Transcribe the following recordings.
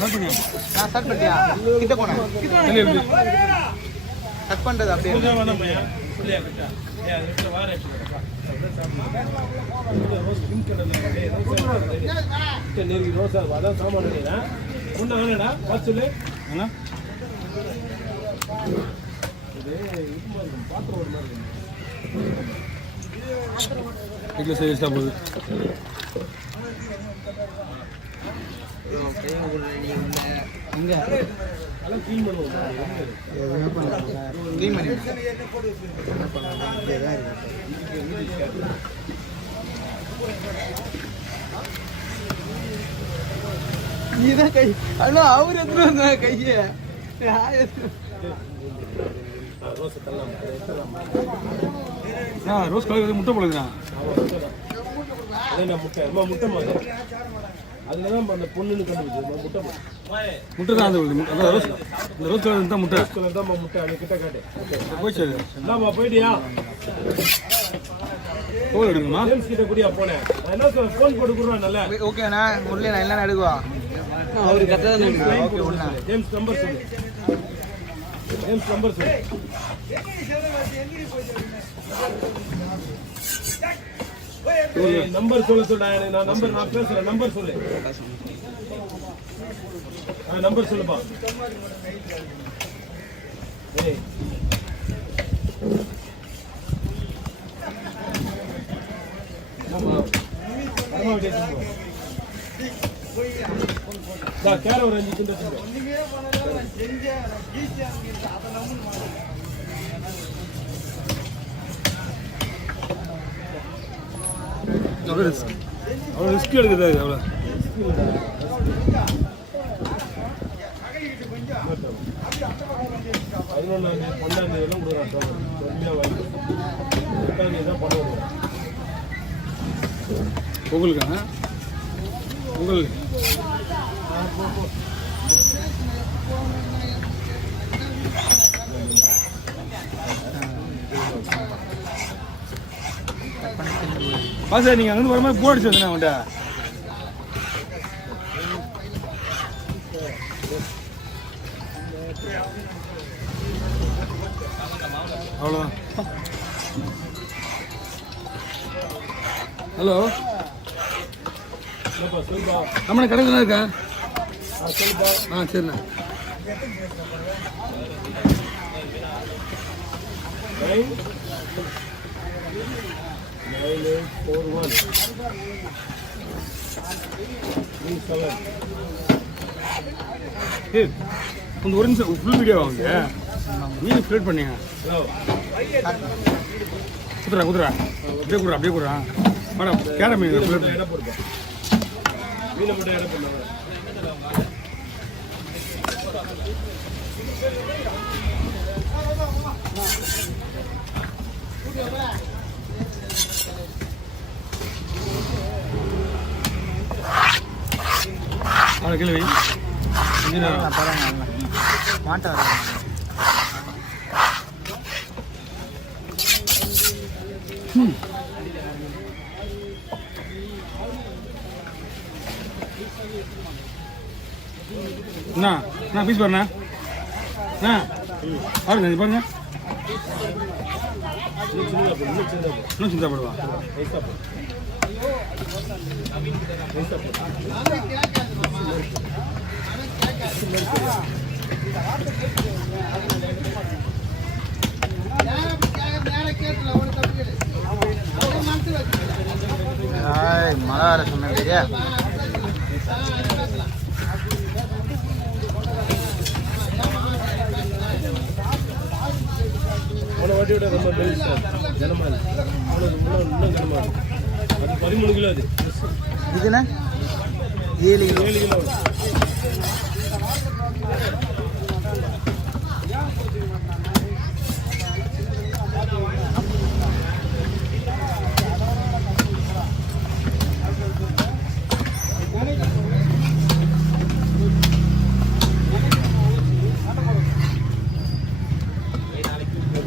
நான் ஸ்டார்ட் பண்ணிட்டியா கிட்ட போனேன் கட் பண்ணுறது அப்படியே வீட்டில் செய்ய சாப்பிடுது இங்கே க்ளீன் பண்ணுவோம் க்ளீன் பண்ணி நீதான் கை அண்ணா அவர் எடுத்துட்டு வந்தா கையை ரோஸ் கலர் முட்டை போடுதுண்ணா முட்டை அதுல தான் அந்த பொண்ணுன்னு கண்டுபிடிச்சு முட்டை தான் அந்த ரோஸ் இந்த ரோஸ் கலர் தான் முட்டை கலர் தான் முட்டை அது கிட்ட காட்டு போயிடுச்சு இந்தாம்மா போயிட்டியா ஃபோன் எடுக்கணுமா ஜேம்ஸ் கிட்ட கூடியா போனேன் நான் என்ன சொல்றேன் ஃபோன் போட்டு கொடுறேன் நல்லா ஓகேண்ணா முரளி நான் எல்லாம் எடுக்குவா அவரு கரெக்டாக தான் ஓகே ஒண்ணா ஜேம்ஸ் நம்பர் சொல்லு ஜேம்ஸ் நம்பர் சொல்லு நம்பர் சொல்ல நான் நம்பர் நான் பேசுறேன் நம்பர் சொல்லு நம்பர் சொல்லுப்பா ஏய் கேர ஒரு 5 கிலோ அவ்வளோ ரிஸ்க் எடுக்குது அவ்வளோ பதினொன்றாம் தேதி 12ஆம் தேதி எல்லாம் கொடுக்குறான் கம்மியாக வாங்கி 8ஆம் தேதி தான் பண்ண வருவோம் உங்களுக்கு உங்களுக்கு சார் நீங்கள் அங்கே வரும்போது போன் அடிச்சு வந்தேன் அவன்கிட்ட அவ்வளோதான் ஹலோ நம்ம கடையில் தான் இருக்கேன் சரிண்ணா 94137 கொஞ்சம் ஒரு நிமிஷம் ஃபுல் வீடியோ வாங்க மீன் ஃபிளேட் பண்ணீங்க குதுரா அப்படியே குடுறா மேடம் கேர மீன் ஃபிளேட் இடம் போடுப்பா மீனை மட்டும் இடம் பண்ணுவாங்க கிளவி மாட்டா என்ன பீஸ் பாருண்ணா பாருங்க பாருங்க இன்னும் சிந்தா படுவா மழை வர சொன்ன போன வாட்டியோட ரொம்ப பெருசு ஜனமா இன்னும் ஜனமா அது 13 கிலோ அது இதுண்ணா 7 கிலோ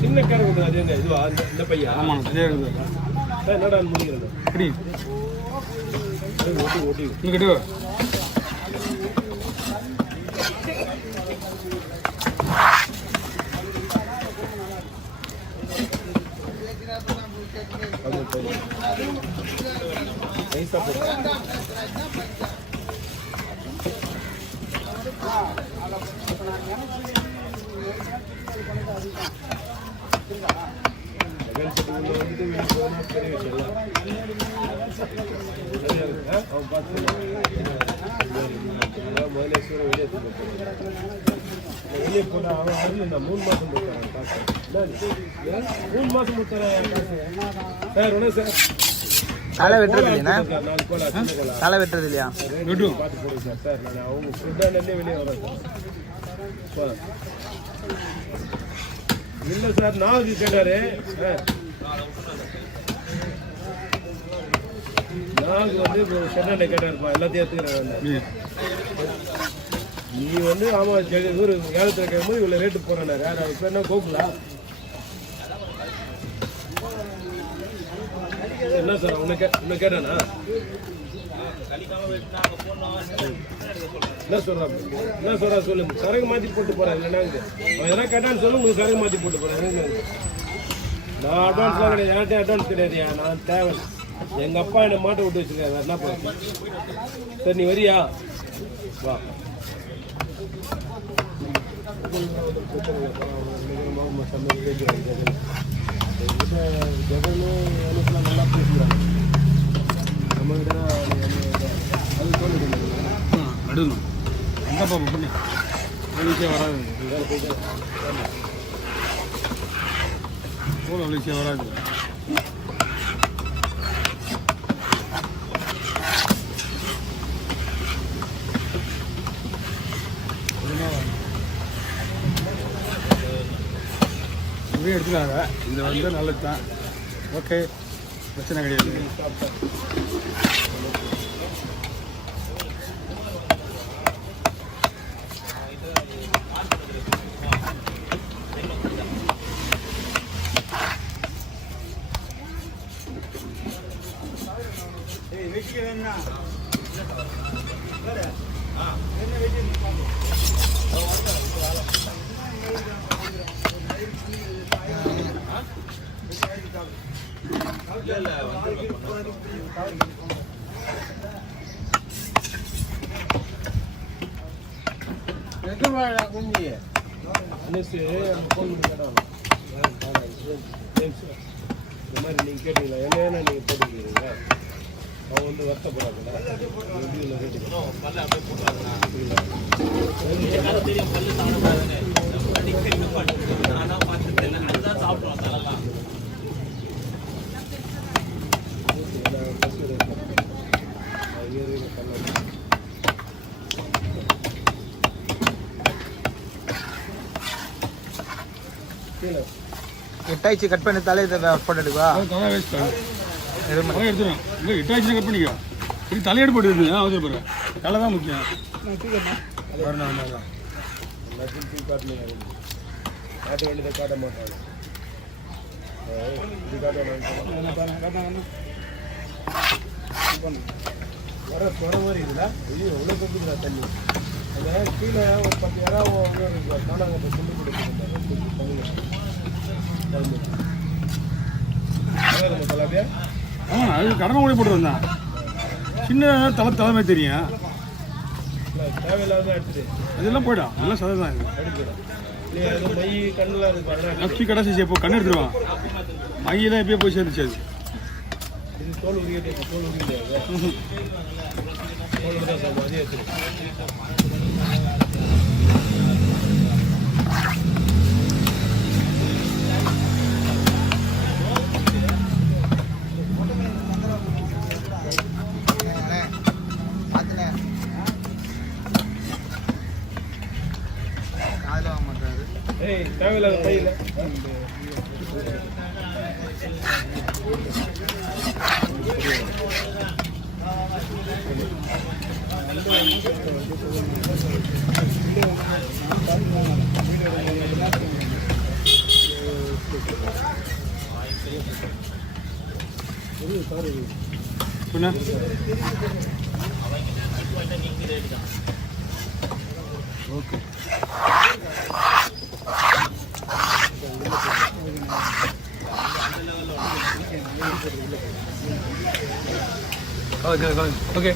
சின்ன கேர கொடுத்தா அது என்ன இதுவா இந்த பையா ஆமாம் சரியாக இருக்குது என்னடா முடிக்கிறேன் எப்படி ஓட்டி இங்கிட்டு வெளியே போட்டா அவன் வரல 3 மாசம் போட்டான் காசு 3 மாசம் போட்டான் சார் ஒண்ணு சார் தலை வெட்டுறது இல்லையா? நாலு கோலா தலை வெட்டுறது இல்லையா? பார்த்து போடுங்க சார். சார் நான் அவங்க ஃபுட்டாண்டே வெளியே வரேன் சார். இல்லை சார் நான் கேட்டாரு நாகு வந்து சென்னை கேட்டாருப்பா எல்லாத்தையும் எடுத்துக்கிறேன். நீ வந்து ஆமா இவரு ஏலத்தில் கேட்கும்போது இவ்வளோ ரேட்டு போறேன் யார் அவர் பேர் என்ன கோகுலா என்ன சார் உன்னை கேட்டானா என்ன சொல்றா சொல்லுங்க சரகு மாற்றி போட்டு போறேன் இல்லைன்னா அவன் எதனா கேட்டான்னு சொல்லு உங்களுக்கு சரகு மாற்றி போட்டு போறேன். நான் அட்வான்ஸ்லாம் கிடையாது யார்கிட்டையும் அட்வான்ஸ் கிடையாதுயா நான் தேவை எங்கள் அப்பா என்னை மாட்டை விட்டு வச்சுருக்காரு என்ன பண்ண சரி நீ வரியா வா ஜெகனும் எனக்குலாம் நல்லா பேசுகிறாங்க நம்மகிட்ட அது தோணுது நடுணும் எங்கே பாப்பா பண்ணி ஈஸியாக வராது அவ்வளோ ஈஸியாக வராது. இப்படியே எடுத்துக்காங்க இது வந்து நல்லது தான். ஓகே பிரச்சனை கிடையாது. இந்த மாதிரி நீங்கள் கேட்டீங்களா என்ன நீங்கள் போட்டுக்கிறீங்க அவங்க வந்து வருத்தப்படாதுல்ல எட்டாயிடுச்சு கட் பண்ணி தலை போட்டு எடுக்குவா தலை வேஸ்ட் தலை எடுத்துடும் இல்லை எட்டாயிடுச்சு கட் பண்ணிக்கோ இது தலையெடு போட்டு இருக்குது அவசர பாரு தலை தான் முக்கியம். காட்ட வேண்டியதை காட்ட மாட்டாங்க இது வர சொர மாதிரி இருக்குதா ஐயோ எவ்வளோ கொண்டுக்குதா தண்ணி அந்த கீழே ஒரு 10 யாராவது காணாங்க சொல்லி கொடுத்துருந்தாங்க. ஆமாம் அது கடமை கூட போட்டு வந்தான் சின்ன தலைமை தெரியும் தேவையில்லாத எடுத்துட்டு அதெல்லாம் போய்டும் நல்லா சதை தான் இது மை கண்ணெலாம் இருக்கு நக்கி கடைசி இப்போ கண்ணு எடுத்துருவான் மையெல்லாம் எப்பயோ போய் சேர்ந்துச்சு அது இது தோல் உரிக்கிட்டு தோல் உரிக்க தோல் தான் சார் அதே எடுத்துரு தேவையில்லாத பையில பின்ன ஓகே ஓகே